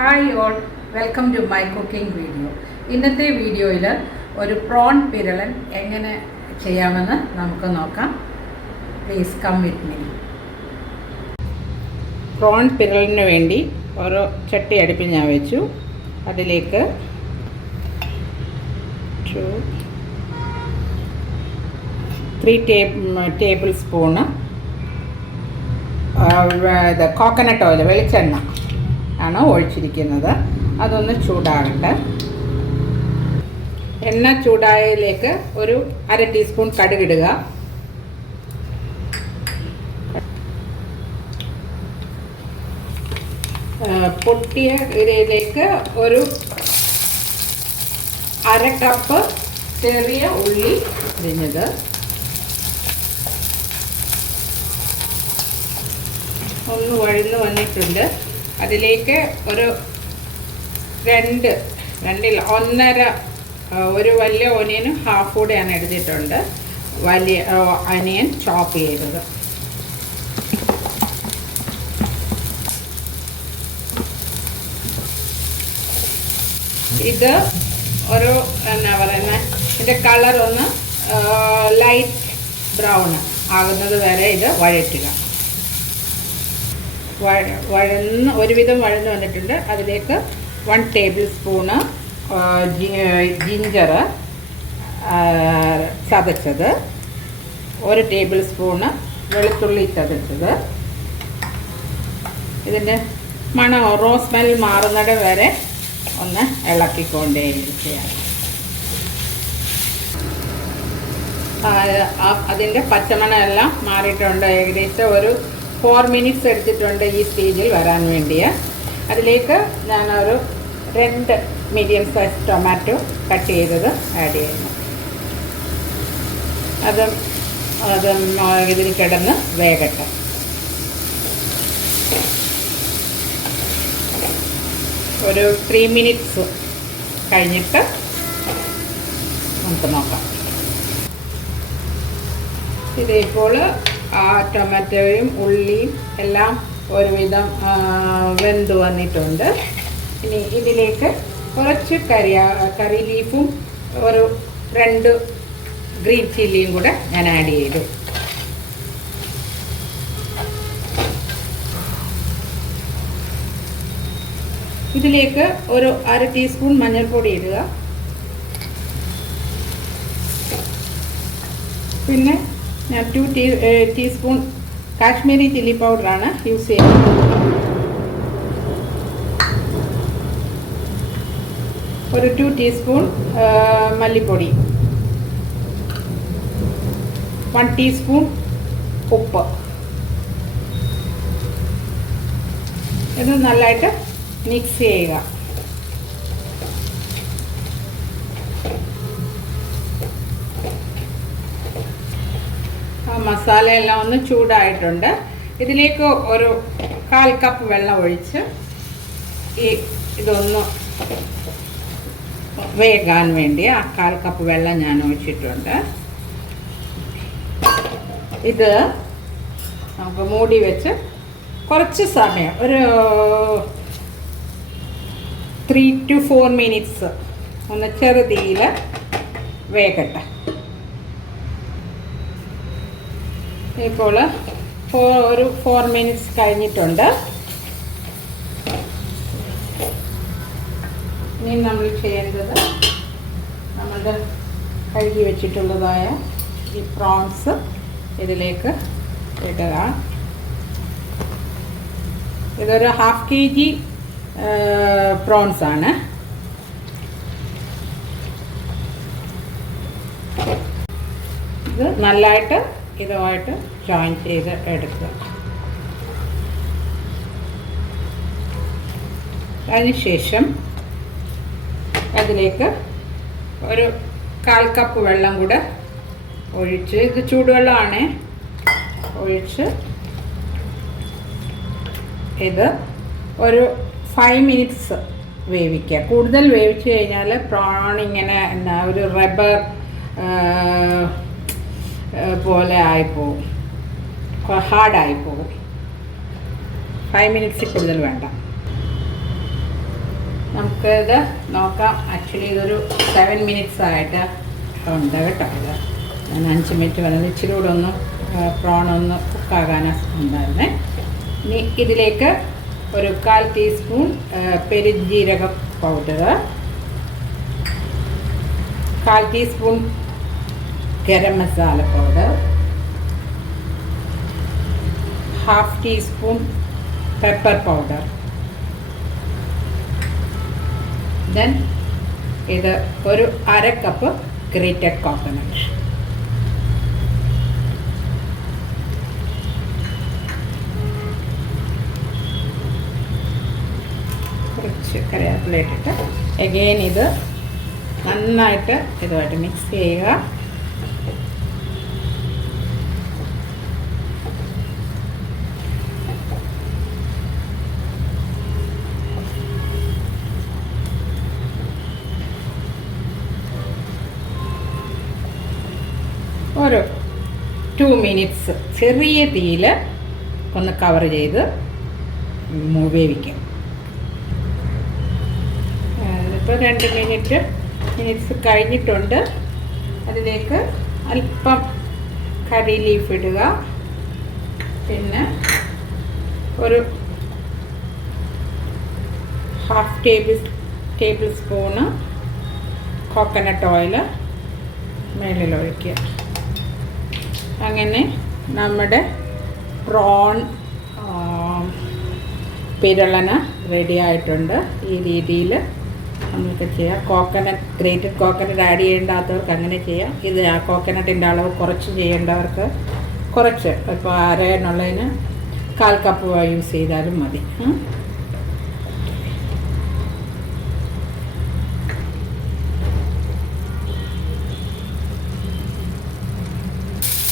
Hi all, welcome to my cooking video. ഇന്നത്തെ വീഡിയോയിൽ ഒരു പ്രോൺ പിരളൻ എങ്ങനെ ചെയ്യാമെന്ന് നമുക്ക് നോക്കാം. Please come with me. Prawn പിരളിന് വേണ്ടി ഒരു ചട്ടി അടുപ്പിൽ ഞാൻ വെച്ചു. അതിലേക്ക് 3 ടേബിൾ സ്പൂണ് കോക്കനട്ട് ഓയിൽ, വെളിച്ചെണ്ണ ആണ് ഒഴിച്ചിരിക്കുന്നത്. അതൊന്ന് ചൂടാകട്ടെ. എണ്ണ ചൂടായതിലേക്ക് ഒരു 1/2 ടീസ്പൂൺ കടുകിടുക. പൊട്ടിയ ഇതിലേക്ക് ഒരു 1/2 കപ്പ് ചെറിയ ഉള്ളി അരിഞ്ഞത്, ഒന്ന് വഴന്ന് വന്നിട്ടുണ്ട്. അതിലേക്ക് ഒരു 1.5 ഒരു വലിയ ഓനിയനും ഹാഫ് കൂടെ ഞാൻ എടുത്തിട്ടുണ്ട്. വലിയ ഓനിയൻ ചോപ്പ് ചെയ്തത്. ഇത് ഒരു എന്നാ പറയുന്നത്, ഇതിൻ്റെ കളറൊന്ന് ലൈറ്റ് ബ്രൗൺ ആകുന്നത് വരെ ഇത് വഴറ്റുക. ഒരുവിധം വഴന്ന് വന്നിട്ടുണ്ട്. അതിലേക്ക് 1 ടേബിൾ സ്പൂണ് ജിഞ്ചർ ചതച്ചത്, 1 ടേബിൾ സ്പൂണ് വെളുത്തുള്ളി ചതച്ചത്. ഇതിൻ്റെ മണം റോസ് സ്മെൽ മാറുന്നത് വരെ ഒന്ന് ഇളക്കിക്കൊണ്ടേയിരിക്കുകയാണ്. അതിൻ്റെ പച്ചമണം എല്ലാം മാറിയിട്ടുണ്ട്. ഏകദേശം ഒരു 4 മിനിറ്റ്സ് എടുത്തിട്ടുണ്ട് ഈ സ്റ്റേജിൽ വരാൻ വേണ്ടിയ. അതിലേക്ക് ഞാനൊരു 2 മീഡിയം സൈസ് ടൊമാറ്റോ കട്ട് ചെയ്തത് ആഡ് ചെയ്യുന്നു. അത് ഇതിൽ കിടന്ന് വേകട്ടെ. ഒരു 3 മിനിറ്റ്സ് കഴിഞ്ഞിട്ട് നമുക്ക് നോക്കാം. ഇതേപ്പോൾ ആ ടൊമാറ്റോയും ഉള്ളിയും എല്ലാം ഒരുവിധം വെന്ത് വന്നിട്ടുണ്ട്. ഇനി ഇതിലേക്ക് കുറച്ച് കറി ലീഫും ഒരു 2 ഗ്രീൻ ചില്ലിയും കൂടെ ഞാൻ ആഡ് ചെയ്തു. ഇതിലേക്ക് ഒരു 1/2 ടീസ്പൂൺ മഞ്ഞൾപ്പൊടി ഇടുക. പിന്നെ ഞാൻ 2 ടീസ്പൂൺ കാശ്മീരി ചില്ലി പൗഡറാണ് യൂസ് ചെയ്യുന്നത്. ഒരു 2 ടീസ്പൂൺ മല്ലിപ്പൊടി, 1 ടീസ്പൂൺ ഉപ്പ്. ഇത് നല്ലതായിട്ട് മിക്സ് ചെയ്യുക. മസാലയെല്ലാം ഒന്ന് ചൂടായിട്ടുണ്ട്. ഇതിലേക്ക് ഒരു 1/4 കപ്പ് വെള്ളം ഒഴിച്ച് ഇതൊന്ന് വേകാൻ വേണ്ടി 1/4 കപ്പ് വെള്ളം ഞാൻ ഒഴിച്ചിട്ടുണ്ട്. ഇത് നമുക്ക് മൂടി വെച്ച് കുറച്ച് സമയം, ഒരു 3 to 4 മിനിറ്റ്സ് ഒന്ന് ചെറുതീയിൽ വേകട്ടെ. ഇപ്പോൾ ഒരു 4 മിനിറ്റ്സ് കഴിഞ്ഞിട്ടുണ്ട്. ഇനി നമ്മൾ ചെയ്യേണ്ടത്, നമ്മളുടെ കഴുകി വെച്ചിട്ടുള്ളതായ ഈ പ്രോൺസ് ഇതിലേക്ക് ഇടുക. ഇതൊരു 1/2 kg പ്രോൺസ് ആണ്. ഇത് നല്ലതായിട്ട് ഇതുമായിട്ട് ജോയിൻ ചെയ്ത് എടുക്കുക. അതിനുശേഷം അതിലേക്ക് ഒരു 1/4 കപ്പ് വെള്ളം കൂടെ ഒഴിച്ച്, ഇത് ചൂടുവെള്ളമാണ്, ഒഴിച്ച് ഇത് ഒരു 5 മിനിറ്റ്സ് വേവിക്കുക. കൂടുതൽ വേവിച്ച് കഴിഞ്ഞാൽ പ്രോൺ ഇങ്ങനെ ഒരു റബ്ബർ പോലെ ആയിപ്പോവും, ഹാർഡായിപ്പോവും. 5 മിനിറ്റ്സിൽ കൂടുതൽ വേണ്ട. നമുക്കിത് നോക്കാം. ആക്ച്വലി ഇതൊരു 7 മിനിറ്റ്സ് ആയിട്ട് ഉണ്ട് കേട്ടോ. ഇത് ഞാൻ 5 മിനിറ്റ് വന്നത് ഇച്ചിരി കൂടെ ഒന്ന് പ്രോണൊന്ന് കുക്കാകാനാണ് ഉണ്ടായിരുന്നേ. ഇനി ഇതിലേക്ക് ഒരു 1/4 ടീസ്പൂൺ പെരുംജീരക powder, 1/4 teaspoon garam masala powder, 1/2 teaspoon pepper powder, then ഇത് ഒരു 1/2 കപ്പ് ഗ്രേറ്റഡ് കോക്കനട്ട്, കുറച്ച് കറിവേപ്പില ഇട്ടിട്ട് അഗെയിൻ ഇത് നന്നായിട്ട് ഇതുമായിട്ട് മിക്സ് ചെയ്യുക. ഒരു 2 മിനിറ്റ്സ് ചെറിയ തീയിൽ ഒന്ന് കവർ ചെയ്ത് വേവിക്കാം. ഇപ്പോൾ 2 മിനിറ്റ്സ് കഴിഞ്ഞിട്ടുണ്ട്. അതിലേക്ക് അല്പം കറി ലീഫ് ഇടുക, പിന്നെ ഒരു 1/2 ടേബിൾ സ്പൂണ് കോക്കനട്ട് ഓയിൽ മേളിൽ ഒഴിക്കുക. അങ്ങനെ നമ്മുടെ പ്രോൺ പിരളന റെഡി ആയിട്ടുണ്ട്. ഈ രീതിയിൽ നമുക്ക് ചെയ്യാം. ഗ്രേറ്റഡ് കോക്കനട്ട് ആഡ് ചെയ്യേണ്ടാത്തവർക്ക് അങ്ങനെ ചെയ്യാം. ഇത് ആ കോക്കനട്ടിൻ്റെ അളവ് കുറച്ച് ചെയ്യേണ്ടവർക്ക് കുറച്ച്, ഇപ്പോൾ 1/2 1/4 കപ്പ് യൂസ് ചെയ്താലും മതി.